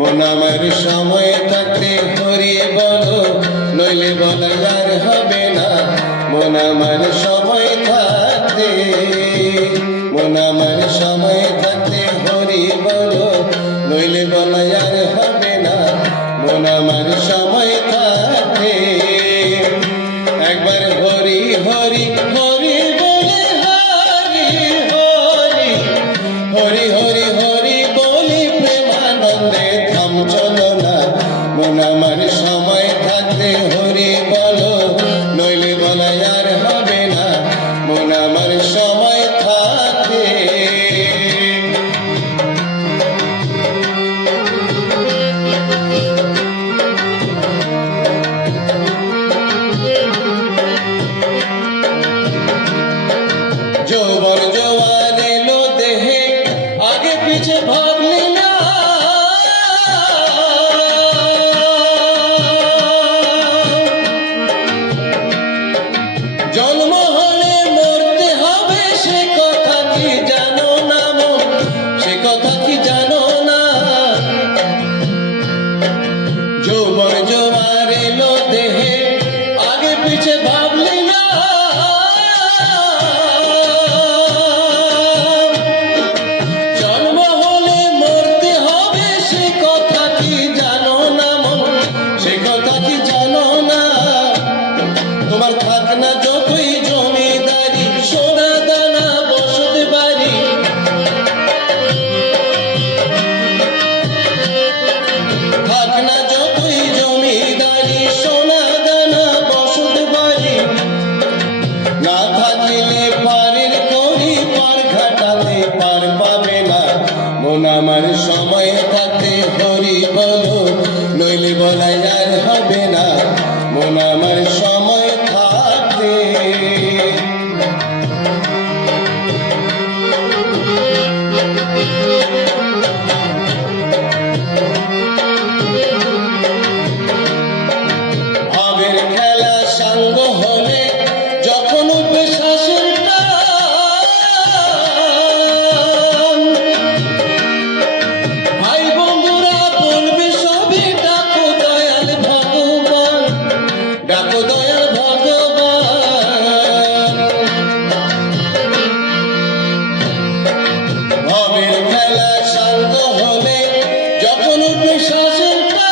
মন আমার সময় থাকতে হরি বলো, নইলে বলা আর হবে না। মন আমার সময় থাকতে, মন আমার সময় থাকতে হরি বলো, নইলে বলা আর হবে না। মন আমার সময় থাকতে একবার হরি হরি হরি বলে, হরি হরি হরি হরি হরি বলি প্রেমানন্দে থাম চলো না। মন আমার সময় থাকতে হরি বলো, নইলে বলা আর হবে না। মন আমার সময় থাকতে যৌবন জোয়ার এলো দেহে, আগে পিছে ভাবলি না। জন্ম হলে মরতে হবে, সে কথা কি জানো না মন, সে কথা কি জানো না। যৌবন জোয়ার এলো দেহে, আগে পিছে ভাবলি না। জন্ম হলে মরতে হবে, সে কথা কি জানো না মন, সে কথা কি জানো না। তোমার থাক না যতই জমিদারি, সোনা দানা বসত বাড়ি, থাক না যতই জমিদারি, সোনা দানা বসত বাড়ি। না থাকিলে পারের করি, পার ঘাটাতে পার পাবে না। মন আমার সময় থাকতে হরি বলো, নইলে বলাই আর হবে না। মন আমার সময় থাকতে ভাবের খেলা সাঙ্গ হলে, যখন উঠবে শ্বাসের টান, ভাই বন্ধুরা বলবে সবই ডাকো দয়াল ভগবান, ডাকো দয়াল ভগবান। ভাবের খেলা সাঙ্গ হলে, যখন উঠবে শ্বাসের টান,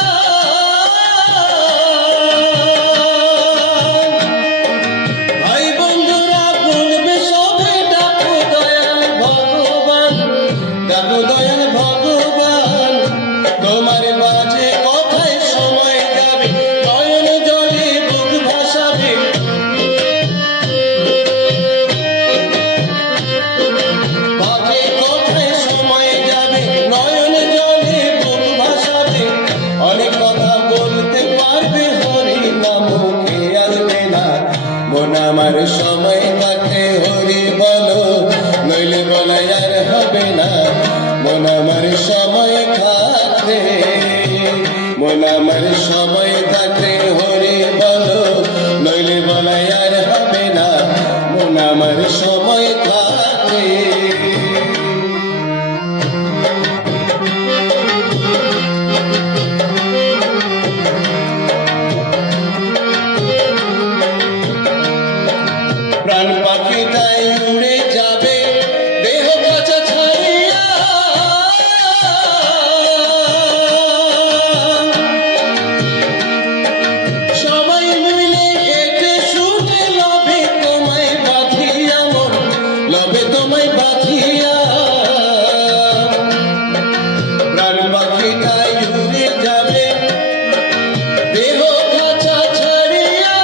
ভাই বন্ধুরা বলবে সবে ডাকো দয়াল ভগবান, ডাকো দয়াল ভগবান। তোমার মাঝে কথায় সময় যাবে, নয়ন জলে বুক ভাসাবে। মাঝে কথায় সময় যাবে, নয়ন জলে বুক ভাসাবে। অনেক কথা বলতে পারবে, হরি নাম মুখে আসবে না। মন আমার সময় থাকতে হরি বলো, নইলে বলা আর হবে না। মন আমার সময় থাকতে, মন আমার সময় থাকতে হরি বলো, নইলে বলা আর হবে না। মন আমার সময় থাকতে প্রাণ পাখি তাই উড়ে যাবে, দেহ কাছা ছাড়িয়া। সবাই মিলে এটে শুনে লবে তোমায় বাঁধিয়া, মন লবে তোমায় বাঁধিয়া। প্রাণ পাখি তাই উড়ে যাবে, দেহ কাছা ছাড়িয়া।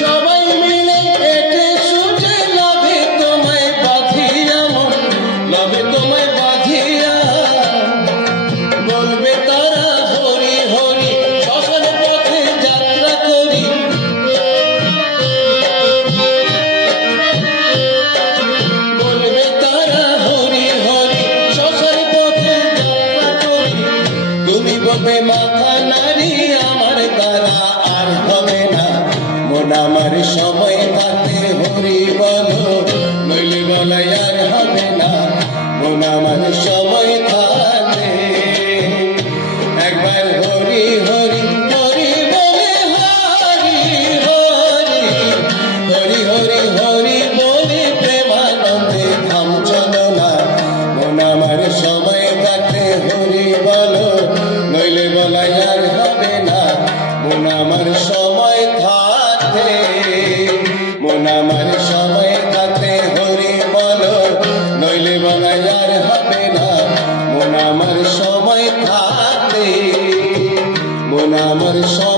সবাই মিলে এটে শুনে লবে তোমায় বাঁধিয়া, মন লবে তোমায় বাঁধিয়া। বলবে তারা হরি হরি, শ্মশান পথে যাত্রা করি। বলবে তারা হরি হরি, শ্মশান পথে যাত্রা করি। তুমি বলবে মাথা নারী, আমার দ্বারা আর হবে না। মন আমার সময় থাকতে হরি বলো, নইলে বলা সব